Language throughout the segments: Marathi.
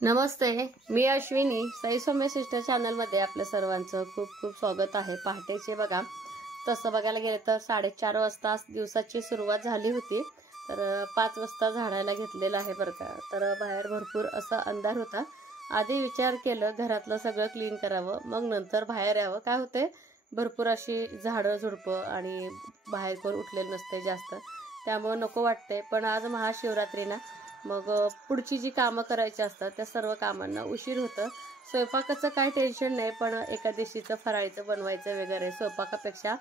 नमस्ते, मी अश्विनी. साई सौम्य सिस्टर चॅनलमध्ये आपल्या सर्वांचं खूप खूप स्वागत आहे. पहाटेचे बघा, तसं बघायला गेलं तर 4:30 वाजता दिवसाची सुरुवात झाली होती. तर 5 वाजता झाडायला घेतलेलं आहे बरं का. तर बाहेर भरपूर असा अंधार होता. आधी विचार केलं घरातलं सगळं क्लीन करावं, मग नंतर बाहेर यावं. काय होते, भरपूर अशी झाडं झुडपं आणि बाहेर कोण उठलेलं नसते जास्त, त्यामुळे नको वाटते. पण आज महाशिवरात्री ना, मग पुढची जी कामं करायची असतात त्या सर्व कामांना उशीर होतं. स्वयंपाकाचं काय टेन्शन नाही, पण एकादशीचं फराळीचं बनवायचं वगैरे स्वयंपाकापेक्षा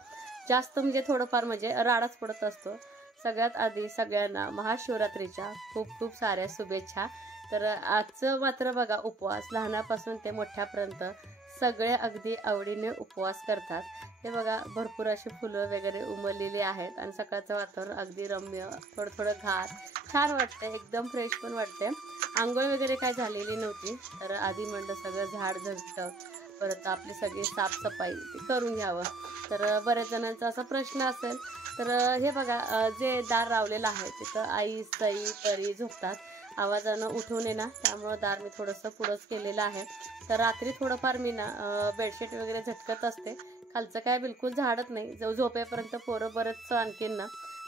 जास्त म्हणजे थोडंफार म्हणजे राडाच पडत असतो. सगळ्यात आधी सगळ्यांना महाशिवरात्रीच्या खूप खूप साऱ्या शुभेच्छा. तर आजचं मात्र बघा, उपवास लहानापासून ते मोठ्यापर्यंत सगळे अगदी आवडीने उपवास करतात. हे बघा, भरपूर अशी फुलं वगैरे उमललेली आहेत आणि सकाळचं वातावरण अगदी रम्य, थोडं थोडं घाट छान वाटते, एकदम फ्रेश पण वाटते. आंघोळ वगैरे काय झालेली नव्हती, तर आधी म्हणलं सगळं झाड झटक, परत आपली सगळी साफसफाई करून घ्यावं. तर बऱ्याच जणांचा असा प्रश्न असेल. तर हे बघा, जे दार लावलेलं आहे तिथं आई सई परी झोपतात. आवाजानं उठून ये ना, त्यामुळं दार मी थोडंसं पुढंच केलेलं आहे. तर रात्री थोडंफार मी ना बेडशीट वगैरे झटकत असते. खालचं काय बिलकुल झाडत नाही, झोपेपर्यंत पोरं बरंच आणखीन ना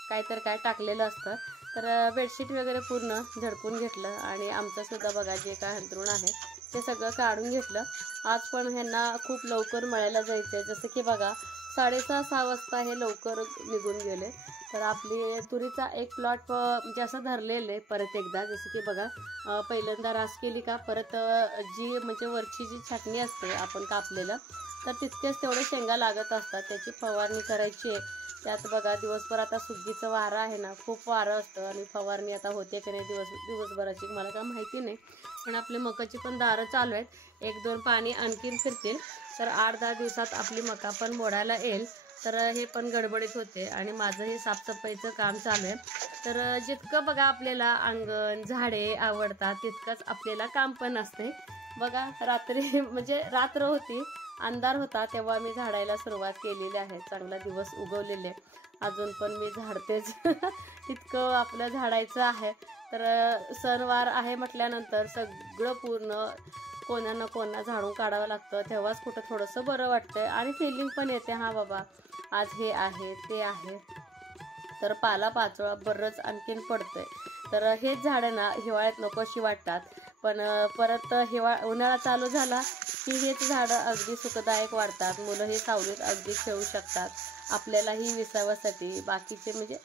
काय टाकलेलं असतं. तर बेडशीट वगैरे पूर्ण झडपून घेतलं आणि आमचं सुद्धा बघा जे काय अंथरूण आहे ते सगळं काढून घेतलं. आज पण ह्यांना खूप लवकर मळायला जायचं आहे. जसं की बघा, 6:30-6 वाजता हे लवकर निघून गेले. तर आपली तुरीचा एक प्लॉट म्हणजे असं धरलेलं आहे परत एकदा. जसं की बघा, पहिल्यांदा रास केली का परत जी म्हणजे वरची जी छाटणी असते आपण कापलेलं, तर तितकेच तेवढे शेंगा लागत असतात. त्याची फवारणी करायची आहे. त्यात बघा, दिवसभर आता सुगीचं वारं आहे ना, खूप वारं असतं आणि फवारणी आता होते की नाही दिवसभराची मला काय माहिती नाही. पण आपली मकाची पण दारं चालू आहेत. 1-2 पाणी आणखीन फिरतील तर 8-10 दिवसात आपली मका पण मोडायला येईल. तर हे पण गडबडीत होते आणि माझं हे साफसफाईचं काम चालू आहे. तर जितकं बघा आपल्याला अंगण झाडे आवडतात, तितकंच आपल्याला काम पण असते. बघा, रात्री म्हणजे रात्र होती, अंधार होता, तेव्हा मी झाडायला सुरुवात केलेली आहे. चांगला दिवस उगवलेले, अजून पण मी झाडतेच. तितकं आपलं झाडायचं आहे. तर सणवार आहे म्हटल्यानंतर सगळं पूर्ण कोणा ना कोणा झाडून काढावं लागतं, तेव्हाच कुठं थोडंसं बरं वाटतंय आणि फिलिंग पण येते, हां बाबा आज हे आहे ते आहे. तर पालापाचोळा बरंच आणखीन पडतंय. तर हेच झाडं ना हिवाळ्यात नकोशी वाटतात, पण परत उन्हाळा चालू झाला की हेच झाडं अगदी सुखदायक वाढतात. मुलं ही सावलीत अगदी खेळू शकतात. आपल्यालाही विसाव्यासाठी बाकीचे म्हणजे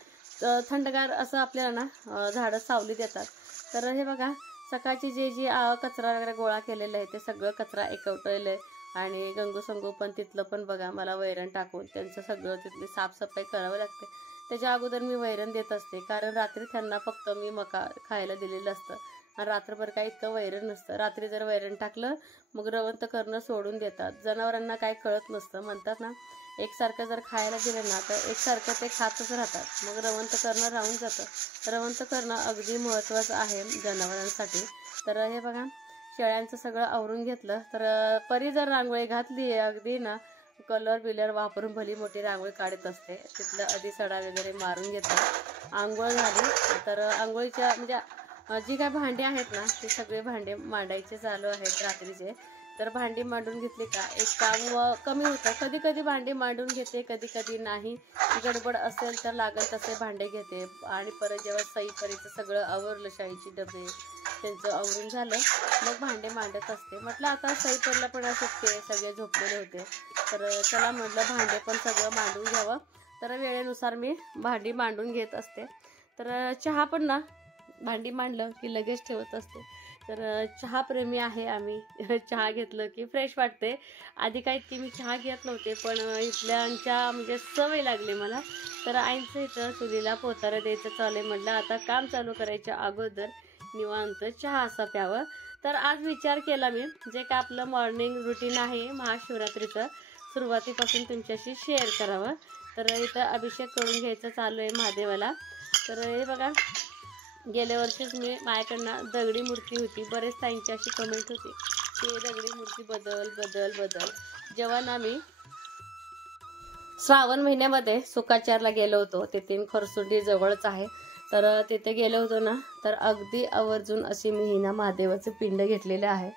थंडगार असं आपल्याला ना झाडं सावली देतात. तर हे बघा, सकाळची जे कचरा वगैरे गोळा केलेला आहे ते सगळं कचरा एकवटलेलं आहे आणि गंगूसंगू पण तिथलं पण बघा, मला वैरण टाकून त्यांचं सगळं तिथली साफसफाई करावं लागते. त्याच्या अगोदर मी वैरण देत असते, कारण रात्री त्यांना फक्त मी मका खायला दिलेलं असतं आणि रात्रभर काही इतकं वैरण नसतं. रात्री जर वैरण टाकलं मग रवंत करणं सोडून देतात. जनावरांना काय कळत नसतं, म्हणतात ना, एकसारखं जर खायला दिलं ना तर एकसारखं ते खातच राहतात, मग रवंत करणं राहून जातं. रवंत करणं अगदी महत्त्वाचं आहे जनावरांसाठी. तर हे बघा, शेळ्यांचं सगळं आवरून घेतलं. तर परी जर रांगोळी घातली आहे अगदी ना, कलर बिलर वापरून भली मोठी रांगोळी काढत असते. तिथलं आधी सडा वगैरे मारून घेतला, आंघोळ झाली. तर आंघोळीच्या म्हणजे जी काय भांडी आहेत ना, ते सगळे भांडे मांडायचे चालू आहेत रात्रीचे. तर भांडी मांडून घेतली का एक काम कमी होतं. कधी कधी भांडी मांडून घेते, कधी कधी नाही. गडबड असेल तर लागत तसे भांडे घेते. आणि परत जेव्हा सईपरीचं सगळं आवरलं, शाळेची डबे त्यांचं आवरून झालं, मग भांडे मांडत असते. म्हटलं आता सईपरीला पण सुट्टी, सगळे झोपलेले होते, तर चला म्हटलं भांडे पण सगळं मांडून घ्यावं. तर वेळेनुसार मी भांडी मांडून घेत असते. तर चहा पण ना भांडी मांडलं की लगेच ठेवत असते. तर चहा प्रेमी आहे आम्ही. चहा घेतलं की फ्रेश वाटते. आधी काय इतकी मी चहा घेत नव्हते, पण इथल्यांच्या म्हणजे सवय लागली मला. तर आईंचं इथं चुलीला पोतारा द्यायचं चालू आहे. म्हटलं आता काम चालू करायच्या अगोदर निवांत चहा असा प्यावं. तर आज विचार केला मी, जे काय आपलं मॉर्निंग रुटीन आहे महाशिवरात्रीचं, सुरुवातीपासून तुमच्याशी शेअर करावं. तर इथं अभिषेक करून घ्यायचं चालू आहे महादेवाला. तर हे बघा, गेल्या वर्षीच मी माझ्याकडनं दगडी मूर्ती होती, बरेच ताईंची अशी कमेंट होती की दगडी मूर्ती बदल बदल बदल. जेव्हा ना मी श्रावण महिन्यामध्ये सुकाचारला गेलो होतो, ते 3 खरसुंडी जवळच आहे, तर तिथे गेलो होतो ना, तर अगदी आवर्जून अशी मी हिना महादेवाचं पिंड घेतलेलं आहे.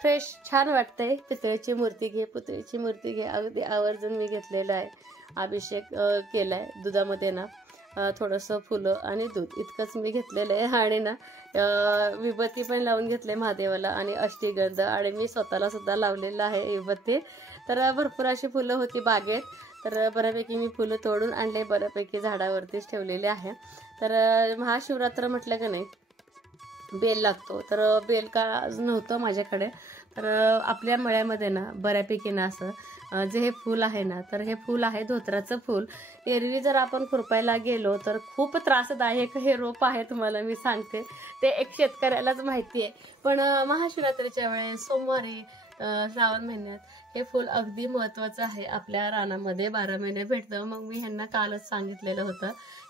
फ्रेश छान वाटतंय. पितळेची मूर्ती घे, पुतळेची मूर्ती घे, अगदी आवर्जून मी घेतलेलं आहे. अभिषेक केलाय दुधामध्ये ना, थोडंसं फुलं आणि दूध इतकंच मी घेतलेलं आहे. आणि ना विभूती पण लावून घेतले महादेवाला आणि अष्टीगंध, आणि मी स्वतःला सुद्धा लावलेलं आहे विभूती. तर भरपूर अशी फुलं होती बागेत, तर बऱ्यापैकी मी फुलं तोडून आणले, बऱ्यापैकी झाडावरतीच ठेवलेले आहे. तर महाशिवरात्र म्हटलं का नाही बेल लागतो, तर बेल का नव्हतं माझ्याकडे. तर आपल्या मळ्यामध्ये ना बऱ्यापैकी ना असं जे हे फूल आहे ना, तर हे फूल आहे धोत्राचं फूल. एरवी जर आपण खुरपायला गेलो तर खूप त्रासदायक हे रोप आहे, तुम्हाला मी सांगते. ते एक शेतकऱ्यालाच माहिती आहे. पण महाशिवरात्रीच्या वेळेस सोमवारी श्रावण महिन्यात हे फूल अगदी महत्त्वाचं आहे. आपल्या रानामध्ये 12 महिने भेटतं. मग मी ह्यांना कालच सांगितलेलं होतं,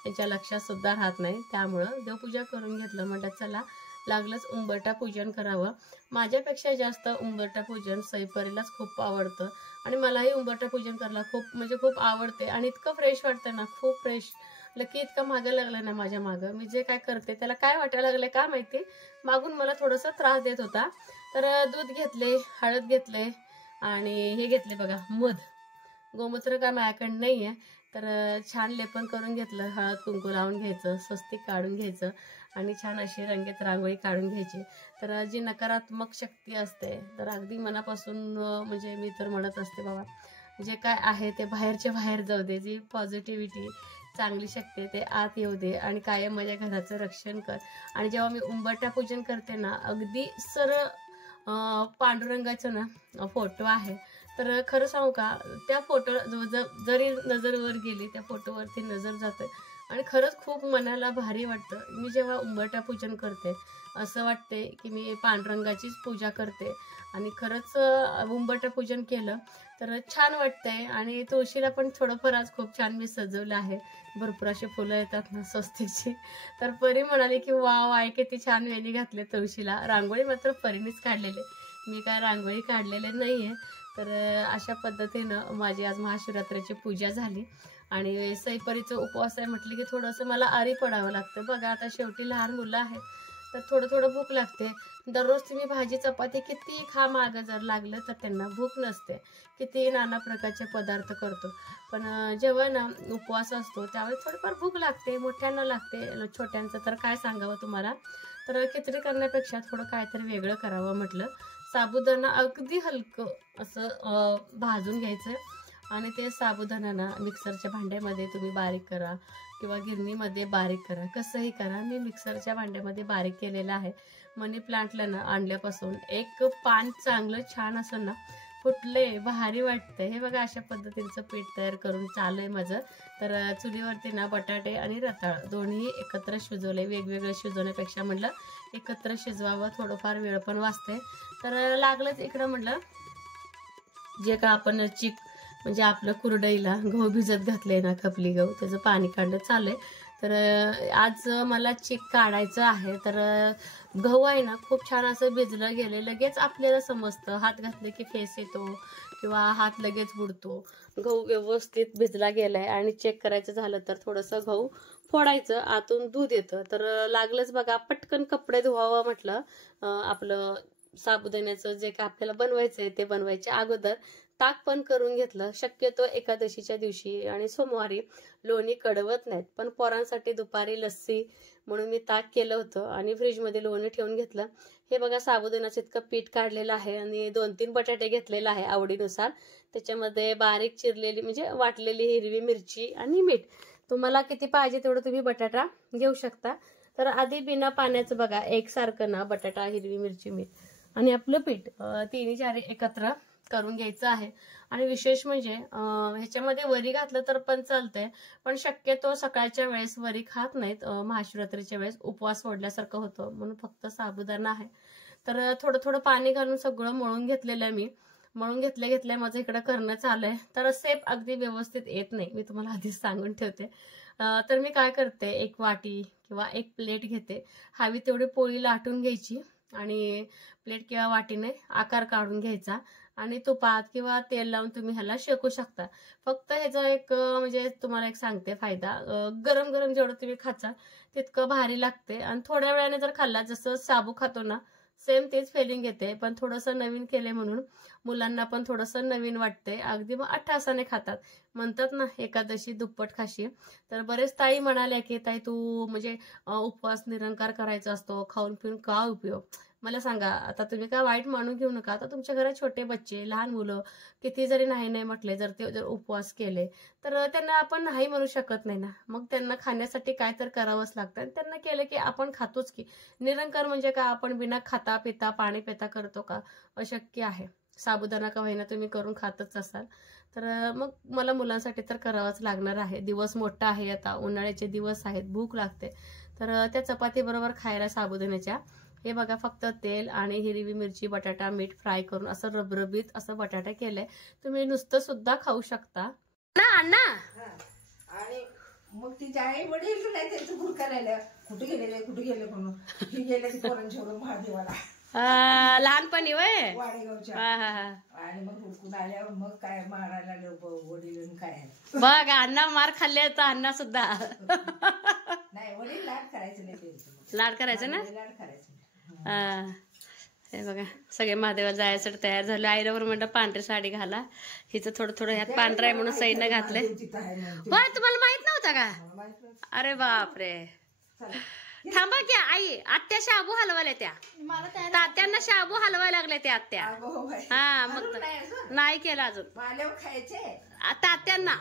यांच्या लक्षात सुद्धा राहत नाही. त्यामुळं देवपूजा करून घेतलं. म्हटलं चला लागलंच उंबरठा पूजन करावं. माझ्यापेक्षा जास्त उंबरठा पूजन सईपरीलाच खूप आवडतं, आणि मलाही उंबरठा पूजन करायला खूप आवडते. आणि इतकं फ्रेश वाटतं ना, खूप फ्रेश. लकी इतकं मागं लागलं ना माझ्या मागं. मी जे काय करते त्याला काय वाटायला लागले का माहिती, मागून मला थोडासा त्रास देत होता. तर दूध घेतले, हळद घेतले, आणि हे घेतले बघा मध. गोमूत्र काय माझ्याकडे नाही आहे. तर छान लेपन करून घेतलं, हळद कुंकू लावून घ्यायचं, स्वस्तिक काढून घ्यायचं, आणि छान अशी रंगीत रांगोळी काढून घ्यायची. तर जी नकारात्मक शक्ती असते, तर अगदी मनापासून म्हणजे मी तर म्हणत असते बाबा जे काय आहे ते बाहेरच्या बाहेर जाऊ दे. जी पॉझिटिव्हिटी चांगली शक्ती आहे ते आत येऊ दे, आणि कायम माझ्या घराचं रक्षण कर. आणि जेव्हा मी उंबरठा पूजन करते ना, अगदी सरळ पांडुरंगाचं ना फोटो आहे. तर खरं सांगू का, त्या फोटो जरी नजरवर गेली त्या फोटोवरती नजर जाते, आणि खरंच खूप मनाला भारी वाटतं. मी जेव्हा उंबरठा पूजन करते असं वाटते की मी पांडुरंगाचीच पूजा करते. आणि खरंच उंबरठा पूजन केलं तर छान वाटतंय. आणि तुळशीला पण थोडंफार आज खूप छान मी सजवलं आहे. भरपूर अशी फुलं येतात ना स्वस्तिकची. तर परी म्हणाली की वाव आहे, किती छान वेली घातले तुळशीला. रांगोळी मात्र परीनेच काढलेले, मी काय रांगोळी काढलेले नाहीये. तर अशा पद्धतीनं माझी आज महाशिवरात्रीची पूजा झाली. आणि सईपरीचं उपवास आहे म्हटलं की थोडंसं मला आरी पडावं लागतं. बघा आता शेवटी लहान मुलं आहेत, तर थोडं भूक लागते. दररोज तुम्ही भाजी चपाती किती खा, मागं जर लागलं तर त्यांना भूक नसते. किती नाना प्रकारचे पदार्थ करतो, पण जेव्हा ना उपवास असतो त्यावेळेस थोडीफार भूक लागते. मोठ्यांना लागते, छोट्यांचं तर काय सांगावं तुम्हाला. तर खिचडी करण्यापेक्षा थोडं काहीतरी वेगळं करावं म्हटलं. साबुदाणा अगदी हलकं असं भाजून घ्यायचं, आणि ते साबुदाणा ना मिक्सरच्या भांड्यामध्ये तुम्ही बारीक करा, किंवा गिरणीमध्ये बारीक करा, कसंही करा. मी मिक्सरच्या भांड्यामध्ये बारीक केलेलं आहे. मनी प्लांटला ना आणल्यापासून एक पान चांगलं छान असं ना फुटले, भारी वाटतंय. हे बघा अशा पद्धतीचं पीठ तयार करून चालू आहे माझं. तर चुलीवरती ना बटाटे आणि रताळ दोन्ही एकत्र शिजवले. वेगवेगळे शिजवण्यापेक्षा म्हटलं एकत्र शिजवावं, थोडंफार वेळ पण वाचते. तर लागलंच इकडं म्हटलं जे का आपण म्हणजे आपलं कुरडईला गहू भिजत घातले ना, खपली गहू, त्याचं पाणी काढणं चाललंय. तर आज मला चिक काढायचं आहे. तर गहू आहे ना खूप छान असं भिजलं गेले, लगेच आपल्याला समजतं. हात घातले की फेस येतो, किंवा हात लगेच बुडतो. गहू व्यवस्थित भिजला गेलाय. आणि चेक करायचं झालं तर थोडंसं गहू फोडायचं, आतून दूध येतं. तर लागलंच बघा पटकन कपडे धुवावं म्हटलं. आपलं साबुदाण्याचं जे काय आपल्याला बनवायचंय ते बनवायच्या अगोदर ताक पण करून घेतलं. शक्यतो एकादशीच्या दिवशी आणि सोमवारी लोणी कडवत नाहीत, पण पोरांसाठी दुपारी लस्सी म्हणून मी ताक केलं होतं, आणि फ्रीजमध्ये लोणी ठेवून घेतलं. हे बघा साबुदाण्याचं इतकं पीठ काढलेलं आहे, आणि 2-3 बटाटे घेतलेला आहे आवडीनुसार. त्याच्यामध्ये बारीक चिरलेली म्हणजे वाटलेली हिरवी मिरची आणि मीठ. तुम्हाला किती पाहिजे तेवढं तुम्ही बटाटा घेऊ शकता. तर आधी बिना पाण्याचं बघा एकसारखं ना बटाटा, हिरवी मिरची, मीठ आणि आपलं पीठ तिन्ही चारी एकत्र करून घ्यायचं आहे. आणि विशेष म्हणजे ह्याच्यामध्ये वरी घातलं तर पण चालतंय, पण शक्यतो सकाळच्या वेळेस वरी खात नाहीत. महाशिवरात्रीच्या वेळेस उपवास सोडल्यासारखं होतं, म्हणून फक्त साबुदाणा आहे. तर थोडं पाणी घालून सगळं मळून घेतलेलं आहे मी. मळून घेतल्या माझं इकडं करणं चालू आहे. तर सेप अगदी व्यवस्थित येत नाही, मी तुम्हाला आधीच सांगून ठेवते. तर मी काय करते, एक वाटी किंवा एक प्लेट घेते, हवी तेवढी पोळी लाटून घ्यायची, आणि प्लेट किंवा वाटीने आकार काढून घ्यायचा आणि तुपात किंवा तेल लावून तुम्ही ह्याला शेकू शकता. फक्त ह्याचा एक म्हणजे तुम्हाला एक सांगते फायदा, गरम गरम जेवढं तुम्ही खाचा तितकं भारी लागते. आणि थोड्या वेळाने जर खाल्ला, जसं साबू खातो ना सेम तेच फिलिंग येते, पण थोडंसं नवीन केले म्हणून मुलांना पण थोडंसं नवीन वाटते. अगदी मग अट्टासाने खातात. म्हणतात ना एकादशी दुप्पट खाशी. तर बरेच ताई म्हणाले की ताई तू म्हणजे उपवास निरंकार करायचा असतो, खाऊन पिऊन का उपयोग. मला सांगा, आता तुम्ही काय वाईट मानून घेऊ नका. आता तुमच्या घरात छोटे बच्चे, लहान मुलं किती जरी नाही नाही म्हटले, जर ते जर उपवास केले तर त्यांना आपण नाही म्हणू शकत नाही ना. मग त्यांना खाण्यासाठी काय तर करावंच लागतं. आणि त्यांना केलं की आपण खातोच की. निरंकार म्हणजे का आपण बिना खाता पिता पाणी पिता करतो का? अशक्य आहे. साबुदाणा का होईना तुम्ही करून खातच असाल. तर मग मला मुलांसाठी तर करावंच लागणार आहे. दिवस मोठा आहे, आता उन्हाळ्याचे दिवस आहेत, भूक लागते. तर त्या चपाती बरोबर खायला साबुदाण्याच्या हे बघा, फक्त तेल आणि हिरवी मिरची बटाटा मीठ फ्राय करून असं रबरबीत असं बटाटा केलंय. तुम्ही नुसतं सुद्धा खाऊ शकता ना अण्णा. आणि मग तिचे आई वडील नाही त्यांचं भूक करायला कुठे गेले म्हणून ही गेले पोरांच्यावर महादेवाला लहानपणी वय वाडेगावच्या. आणि मग हुडकून आल्यावर मग काय मारायला वडील काय बघ अण्णा मार खाल्ले तर अण्णा सुद्धा नाही. वडील लाड करायचं नाही, लाड करायचं ना. लाड करायचं. हे बघा सगळे महादेवाला जायसाठी तयार झाले. आईरावर म्हणलं पांढरी साडी घाला. हिचं थोडं थोडं ह्यात पांढरा आहे म्हणून सईनं घातलंय. होय, तुम्हाला माहित नव्हता का? अरे बापरे. थांबा की आई, आत्या शाबू हलवायला त्या तात्यांना शाबू हलवायला लागले ते आत्या. हा मग नाही केलं अजून खायचे तात्यांना.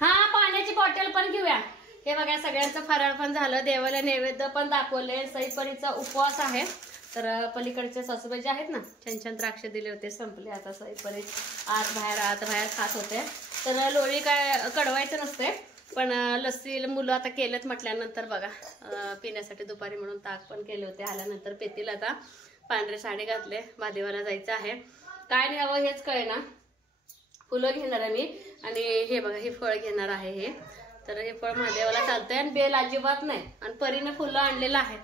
हा पाण्याची बॉटल पण घेऊया. हे बघा सगळ्यांचं फराळ पण झालं, देवाला नैवेद्य पण दाखवले. सईपरीचा उपवास आहे. तर पलीकडचे सासूबाई जे आहेत ना, छान छान द्राक्ष दिले होते, संपले आता. सईपरी आत बाहेर खात होते. तर लोणी काय कडवायचं नसते, पण लस्सी मुलं आता केलेत म्हटल्यानंतर बघा पिण्यासाठी दुपारी म्हणून ताक पण केले होते. आल्यानंतर पेतील. आता पांढरे साडी घातले, महादेवाला जायचं आहे. काय नाही हवं हेच कळे ना. फुलं घेणार आहे मी आणि हे बघा हे फळ घेणार आहे. हे तर हे फळ महादेवाला चालतंय आणि बेल अजिबात नाही. आणि परीने फुलं आणलेलं आहे.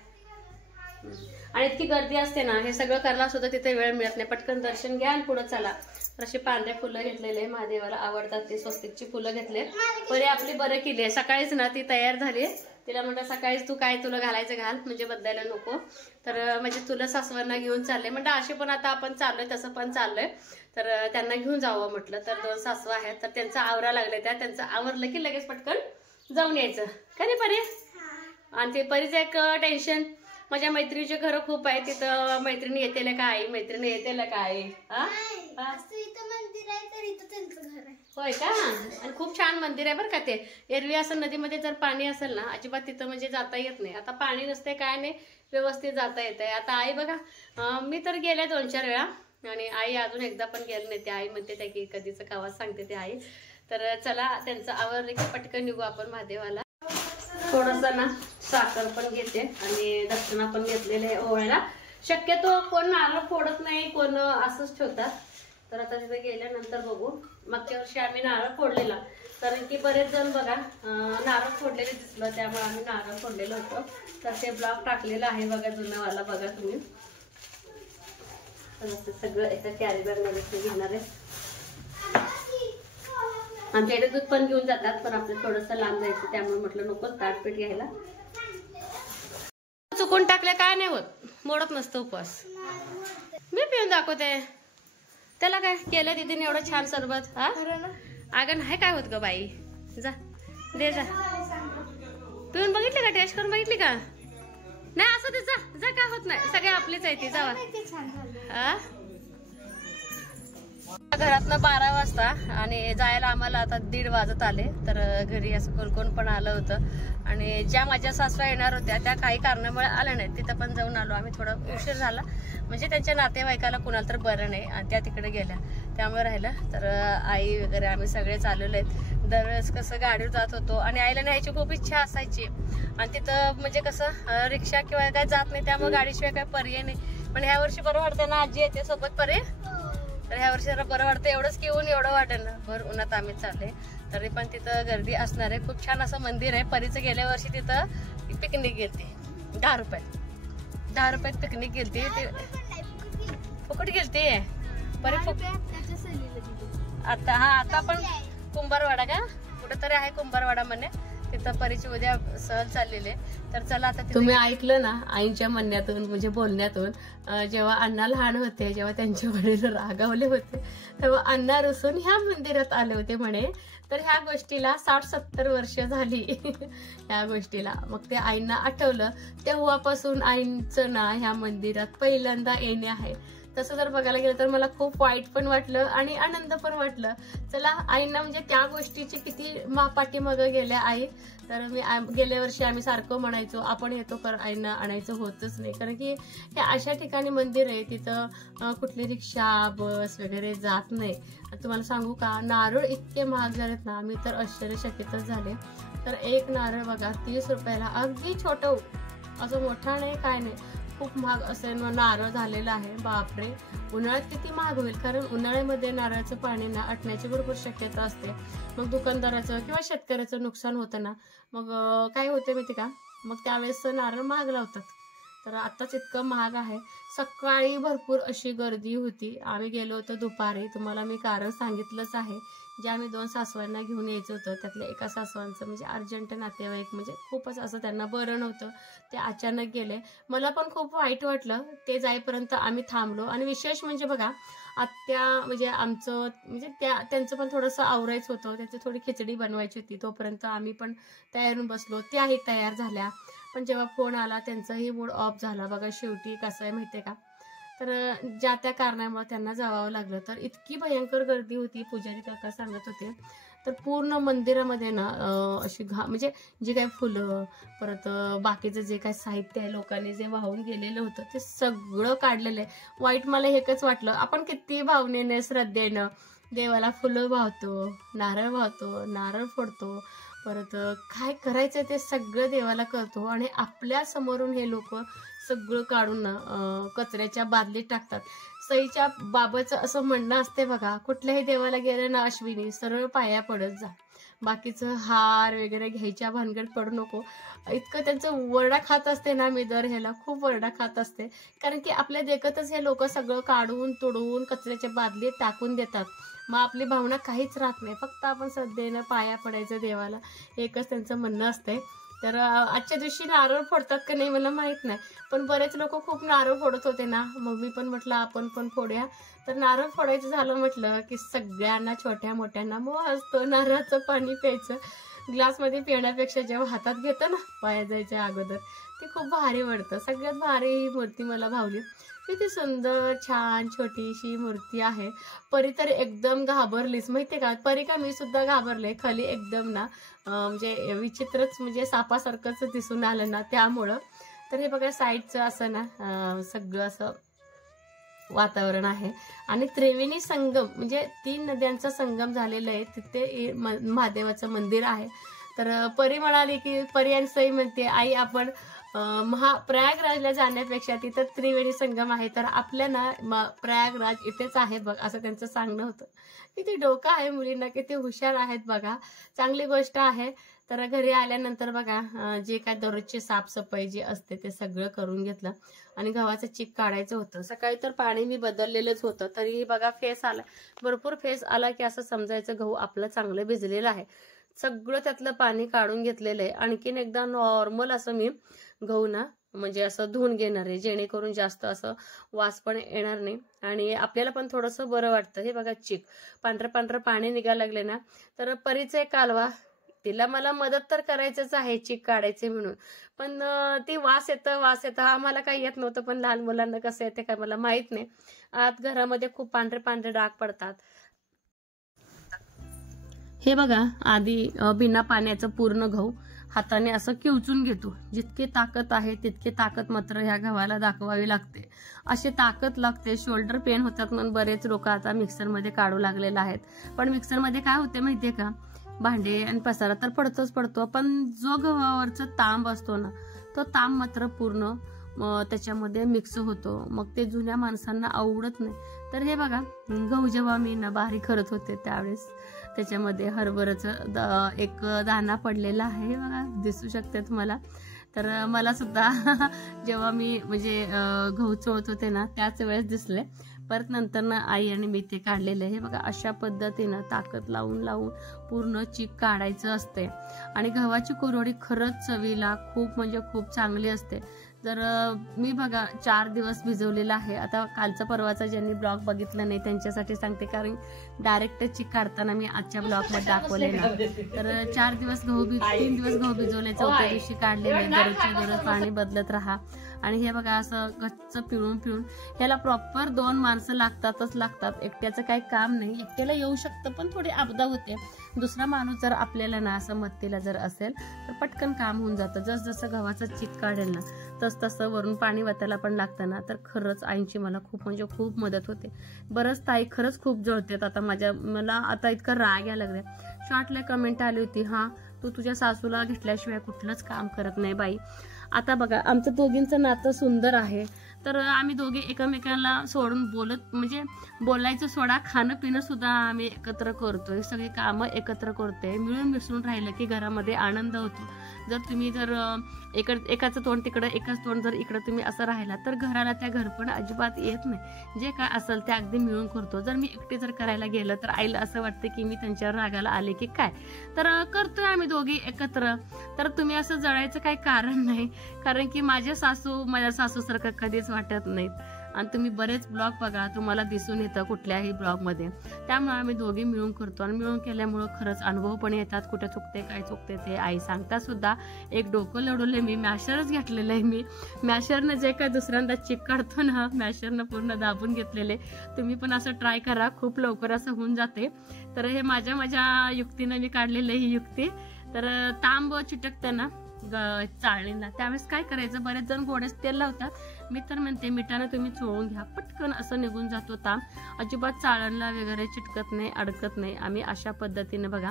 आणि इतकी गर्दी असते ना, हे सगळं करायला सुद्धा तिथे वेळ मिळत नाही. पटकन दर्शन घ्या आणि पुढे चला. तर अशी पांढरे फुलं घेतलेले, महादेवाला आवडतात ते स्वस्तिकची फुलं घेतले. परी आपली बरं केली आहे. सकाळीच ना ती तयार झाली. तिला म्हणलं सकाळीच तू काय तुला घालायचं घाल, म्हणजे बदलायला नको. तर म्हणजे तुला सासवांना घेऊन चालले म्हणजे अशी पण आता आपण चाललोय तसं पण चाललोय. तर त्यांना घेऊन जावं म्हटलं. तर 2 सासवा आहेत, तर त्यांचं आवरा लागले. त्यांचं आवरलं की लगेच पटकन जाऊन यायचं का नाही परी. आणि ते परीचं एक टेन्शन, माझ्या मैत्रिणीचे घर खूप आहे, तिथं मैत्रिणी येतेल का आई, मैत्रिणी येतेल का आई. होय का. आणि खूप छान मंदिर आहे बरं का ते. एरवी असं नदीमध्ये जर पाणी असेल ना, अजिबात तिथं म्हणजे जाता येत नाही. आता पाणी नसते काय नाही, व्यवस्थित जाता येतंय. आता आई बघा मी तर गेले 2-4 वेळा आणि आई अजून एकदा पण गेले नाही. ते आई म्हणते त्या की कधीच गावात सांगते ते आई. तर चला त्यांचं आवरलं की पटकन निघू आपण महादेवाला. थोडस ना साखर पण घेते आणि दक्षिणा पण घेतलेले ओवाळायला. शक्यतो कोण नारळ फोडत नाही, कोण असंच ठेवतात. तर आता तिथे गेल्यानंतर बघू. मागच्या वर्षी आम्ही नारळ फोडलेला, कारण की बरेच जण बघा नारळ फोडलेले दिसलं, त्यामुळे आम्ही नारळ फोडलेलं होतं. तर ते ब्लॉग टाकलेलं आहे बघा, जुनावाला बघा तुम्ही. सगळं एका कॅरी बॅग मध्ये घेणार आहे. आमच्या दूध पण घेऊन जातात, पण आपलं थोडंसं लांब जायचं, त्यामुळे म्हटलं नको ताटपीठ घ्यायला. चुकून टाकले काय नाही होत, मोडत नसतं उपवास. मी पिऊन दाखवते. त्याला काय केलं दीदीने एवढं छान सरबत. हा अगं नाही काय होत ग बाई. जा दे जा. पिऊन बघितली का, टेस्ट करून बघितली का. नाही असं ते जा जा, काय होत नाही, सगळे आपलीच आहे ती. जावा. घरातनं 12 वाजता आणि जायला आम्हाला आता 1:30 वाजत आले. तर घरी असं कोण कोण पण आलं होतं आणि ज्या माझ्या सासवा येणार होत्या त्या काही कारणामुळे आल्या नाहीत. तिथं पण जाऊन आलो आम्ही. थोडा उशीर झाला म्हणजे त्यांच्या नातेवाईकाला कुणाला तर बरं नाही आणि त्या तिकडे गेल्या, त्यामुळे राहिलं. तर आई वगैरे आम्ही सगळे चाललेलो आहेत. दरवेळेस कसं गाडीवर जात होतो आणि आईला न्यायची खूप इच्छा असायची. आणि तिथं म्हणजे कसं रिक्षा किंवा काय जात नाही, त्यामुळे गाडीशिवाय काय पर्याय नाही. पण ह्या वर्षी बरं वाटतं ना, आजी येते सोबत परे. तर ह्या वर्षी जरा बरं वाटतं. एवढंच की ऊन एवढं वाटेल ना, भर उन्हात आम्ही चालले. तरी पण तिथं गर्दी असणार आहे. खूप छान असं मंदिर आहे. परीचं गेल्या वर्षी तिथं पिकनिक घेते. 10 रुपयात पिकनिक गेलती ते फुकट गेलती बरे आता पण कुंभारवाडा का कुठेतरी आहे कुंभारवाडा म्हणे तिथं परीची उद्या सहल चाललेली आहे. तर चला आता तुम्ही ऐकलं ना आईच्या म्हणण्यातून म्हणजे बोलण्यातून जेव्हा अण्णा लहान होते जेव्हा त्यांचे वडील रागावले होते तेव्हा अण्णा रुसून ह्या मंदिरात आले होते म्हणे. तर ह्या गोष्टीला 60-70 वर्ष झाली ह्या गोष्टीला. मग ते आईंना आठवलं तेव्हापासून आईंचं ना ह्या मंदिरात पहिल्यांदा येणे आहे. तसं जर बघायला गेलं तर मला खूप वाईट पण वाटलं आणि आनंद पण वाटलं. चला आईंना म्हणजे त्या गोष्टीची किती पाठीमागं गेल्या आई. तर मी गेल्या वर्षी आम्ही सारखं म्हणायचो आपण येतो कर आईंना आणायचं होतच नाही कारण की हे अशा ठिकाणी मंदिर आहे तिथं कुठली रिक्षा बस वगैरे जात नाही. तुम्हाला सांगू का नारळ इतके महाग झालेत ना मी तर आश्चर्यचकितच झाले. तर एक नारळ बघा 30 रुपयाला अगदी छोटं असं मोठा नाही काय नाही खूप महाग असेल नारळ झालेला आहे. बापरे उन्हाळ्यात किती महाग होईल कारण उन्हाळ्यामध्ये नारळाचं पाणी ना आटण्याची भरपूर शक्यता असते. मग दुकानदाराचं किंवा शेतकऱ्याचं नुकसान होतं ना मग काय होते माहिती का मग त्यावेळेस नारळ महाग लावतात. तर आताच इतकं महाग आहे. सकाळी भरपूर अशी गर्दी होती. आम्ही गेलो होतो दुपारी तुम्हाला मी कारण सांगितलंच आहे. जे आम्ही 2 सासवांना घेऊन यायचं होतं त्यातल्या एका सासवांचं म्हणजे अर्जंट नातेवाईक म्हणजे खूपच असं त्यांना बरं नव्हतं ते अचानक गेले. मला पण खूप वाईट वाटलं ते जाईपर्यंत आम्ही थांबलो. आणि विशेष म्हणजे बघा आत्या म्हणजे आमचं म्हणजे त्यांचं पण थोडंसं आवरायचं होतं त्याची थोडी खिचडी बनवायची होती तोपर्यंत आम्ही पण तयारून बसलो. त्याही तयार झाल्या पण जेव्हा फोन आला त्यांचाही मूड ऑफ झाला. बघा शेवटी कसं आहे माहितीये का तर ज्या त्या कारणामुळे त्यांना जावं लागलं. तर इतकी भयंकर गर्दी होती पुजारी काका सांगत होते. तर पूर्ण मंदिरामध्ये ना अशी म्हणजे जे काही फुलं परत बाकीचं जे काही साहित्य आहे लोकांनी जे वाहून गेलेलं होतं ते सगळं काढलेलं आहे. वाईट मला एकच वाटलं आपण किती भावनेने श्रद्धेनं देवाला फुलं वाहतो नारळ फोडतो परत काय करायचं ते सगळं देवाला करतो आणि आपल्या समोरून हे लोक सगळं काढून ना कचऱ्याच्या बादलीत टाकतात. सईच्या बाबाचं असं म्हणणं असते बघा कुठल्याही देवाला गेलं ना अश्विनी सरळ पाया पडत जा बाकीचं हार वगैरे घ्यायच्या भानगड पडू नको. इतकं त्यांचं वरडा खात असते ना मी दर ह्याला खूप वरडा खात असते कारण की आपल्या देखतच हे लोक सगळं काढून तोडून कचऱ्याच्या बादलीत टाकून देतात. मग आपली भावना काहीच राहत नाही फक्त आपण श्रद्धेनं पाया पडायचं देवाला एकच त्यांचं म्हणणं असते. तर आजच्या दिवशी नारळ फोडतात का नाही मला माहित नाही पण बरेच लोक खूप नारळ फोडत होते ना मग मी पण म्हटलं आपण पण फोडूया. तर नारळ फोडायचं झालं म्हटलं की सगळ्यांना छोट्या मोठ्यांना मोह असतो नारळाचं पाणी प्यायचं. ग्लासमध्ये पिण्यापेक्षा जेव्हा हातात घेतं ना पाया जायच्या अगोदर ते खूप भारी वाटतं. सगळ्यात भारी ही मूर्ती मला भावली. किती सुंदर छान छोटीशी मूर्ती आहे. परी तर एकदम घाबरलीच माहितीये का परी का मी सुद्धा घाबरले खाली एकदम ना म्हणजे विचित्रच म्हणजे सापासारखंच दिसून आलं ना त्यामुळं. तर हे बघा साईडचं असं ना सगळं असं वातावरण आहे आणि त्रिवेणी संगम म्हणजे 3 नद्यांचा संगम झालेला आहे तिथे महादेवाचं मंदिर आहे. तर परी म्हणाली की परी आणि सई म्हणते आई आपण प्रयागराजला जाण्यापेक्षा तिथं त्रिवेणी संगम आहे तर आपल्या ना प्रयागराज इथेच आहे बघ असं त्यांचं सांगणं होतं. किती डोकं आहे मुलींना किती हुशार आहेत बघा चांगली गोष्ट आहे. तर घरी आल्यानंतर बघा जे काय दररोजची साफसफाई जी असते ते सगळं करून घेतलं आणि गव्हाचं चीक काढायचं होतं. सकाळी तर पाणी मी बदललेलंच होतं तरी बघा फेस आला भरपूर फेस आला की असं समजायचं गहू आपलं चांगलं भिजलेलं आहे. सगळं त्यातलं पाणी काढून घेतलेलं आहे. आणखीन एकदा नॉर्मल असं मी गहू ना म्हणजे असं धुवून घेणार आहे जेणेकरून जास्त असं वास पण येणार नाही आणि आपल्याला पण थोडंसं बरं वाटतं. हे बघा चीक पांढरं पाणी निघायला लागले ना. तर परीचा एक कालवा तिला मला मदत तर करायचंच आहे चीक काढायचे म्हणून पण ती वास येतं आम्हाला काही येत नव्हतं पण लहान मुलांना कसं येते काय मला माहित नाही. आत घरामध्ये खूप पांढरे डाग पडतात. हे बघा आधी बिना पाण्याचं पूर्ण गहू हाताने असं किवचून घेतो. जितके ताकद आहे तितके ताकद मात्र ह्या गव्हाला दाखवावी लागते. अशी ताकद लागते. शोल्डर पेन होतात म्हणून बरेच लोक आता मिक्सरमध्ये काढू लागलेले आहेत. पण मिक्सरमध्ये काय होते माहितीये का भांडे आणि पसारा तर पडतो पण जो गव्हावरचा तांब असतो ना तो तांब मात्र पूर्ण त्याच्यामध्ये मिक्स होतो. मग ते जुन्या माणसांना आवडत नाही. तर हे बघा गहू जेव्हा मी ना बारीक करत होते त्यावेळेस त्याच्यामध्ये हरभऱ्याचं एक दाना पडलेला आहे बघा दिसू शकते तुम्हाला. तर मला सुद्धा जेव्हा मी म्हणजे गहू चोळत होते ना त्याच वेळेस दिसले. परत नंतर ना आई आणि मी ते काढलेले. हे बघा अशा पद्धतीनं ताकद लावून लावून पूर्ण चीक काढायचं असते. आणि गव्हाची कुरवडी खरंच चवीला खूप म्हणजे खूप चांगली असते. तर मी बघा 4 दिवस भिजवलेला आहे. आता कालचा परवाचा ज्यांनी ब्लॉग बघितला नाही त्यांच्यासाठी सांगते, कारण डायरेक्ट चीक काढताना मी आजच्या ब्लॉगमध्ये दाखवले ना. तर 3 दिवस गहू भिजवले, चौथ्या दिवशी काढलेले. दररोजच्या दररोज पाणी बदलत राहा. आणि हे बघा असं गच्च पिळून पिळून ह्याला प्रॉपर 2 माणसं लागतात. एकट्याचं काही काम नाही. एकट्याला येऊ शकतं पण थोडी आपदा होते. दुसरा माणूस जर आपल्याला ना असं मदतीला जर असेल तर पटकन काम होऊन जातं. जसं गव्हाचं चीक काढेल ना तसं वरून पाणी वाटायला पण लागतं ना. तर खरंच आईंची मला खूप म्हणजे खूप मदत होते. बरंच ताई खरंच खूप जळतात. आता मला आता इतका राग यायला लागला. शॉर्टला कमेंट आली होती, हा तू तुझ्या सासूला घेतल्याशिवाय कुठलंच काम करत नाही बाई. आता बघा आमचं दोघींचं नातं सुंदर आहे. तर आम्ही दोघे एकमेकांना सोडून म्हणजे बोलायचं सोडा, खाणं पिणं सुद्धा आम्ही एकत्र करतोय. सगळी कामं एकत्र करतोय. मिळून मिसळून राहिलं की घरामध्ये आनंद होतो. जर तुम्ही एकाचं तोंड तिकडं एकाच तोंड जर इकडं तुम्ही असं राहिला तर घराला त्या घरपण अजिबात येत नाही. जे काय असेल ते अगदी मिळून करतो. जर मी एकटी जर करायला गेलं तर आईला असं वाटतं की मी त्यांच्यावर रागाला आले की काय. तर करतोय आम्ही दोघी एकत्र. तर तुम्ही असं जळायचं काही कारण नाही, कारण की माझ्या सासूसारखं कधीच वाटत नाहीत. आणि तुम्ही बरेच ब्लॉग बघा, तुम्हाला दिसून येतं कुठल्याही ब्लॉगमध्ये. त्यामुळे आम्ही दोघी मिळून करतो. आणि मिळून केल्यामुळं खरंच अनुभव पण येतात, कुठे चुकते काय चुकते ते आई सांगता सुद्धा. एक डोकं लढवलंय मी, मॅशरच घेतलेलं आहे मी. मॅशरनं जे काय दुसऱ्यांदा चिक काढतो ना, मॅशरनं पूर्ण दाबून घेतलेले. तुम्ही पण असं ट्राय करा, खूप लवकर असं होऊन जाते. तर हे माझ्या युक्तीनं मी काढलेलं ही युक्ती. तर तांब चिटकतं ना चाळणीला, त्यावेळेस काय करायचं, बरेच जण गोडेच तेल लावतात. मी तर म्हणते मिठानं तुम्ही चोळून घ्या, पटकन असं निघून जातो तांब. अजिबात चाळणला वगैरे चिटकत नाही, अडकत नाही. आम्ही अशा पद्धतीने बघा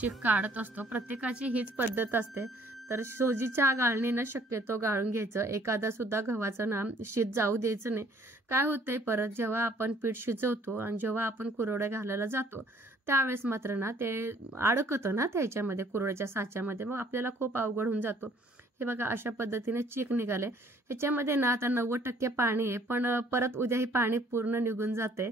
चिक काढत असतो. प्रत्येकाची हीच पद्धत असते. तर सोजीच्या गाळणीनं शक्यतो गाळून घ्यायचं. एखादा सुद्धा गव्हाचं ना शीत जाऊ द्यायचं नाही. काय होतंय परत जेव्हा आपण पीठ शिजवतो आणि जेव्हा आपण कुरवड्या घालायला जातो त्यावेळेस मात्र ना ते अडकतं ना त्याच्यामध्ये, कुरवड्याच्या साच्यामध्ये. मग आपल्याला खूप अवघड होऊन जातो. हे बघा अशा पद्धतीने चीक निघाले. ह्याच्यामध्ये ना आता 90% पाणी आहे, पण परत उद्या हे पाणी पूर्ण निघून जाते.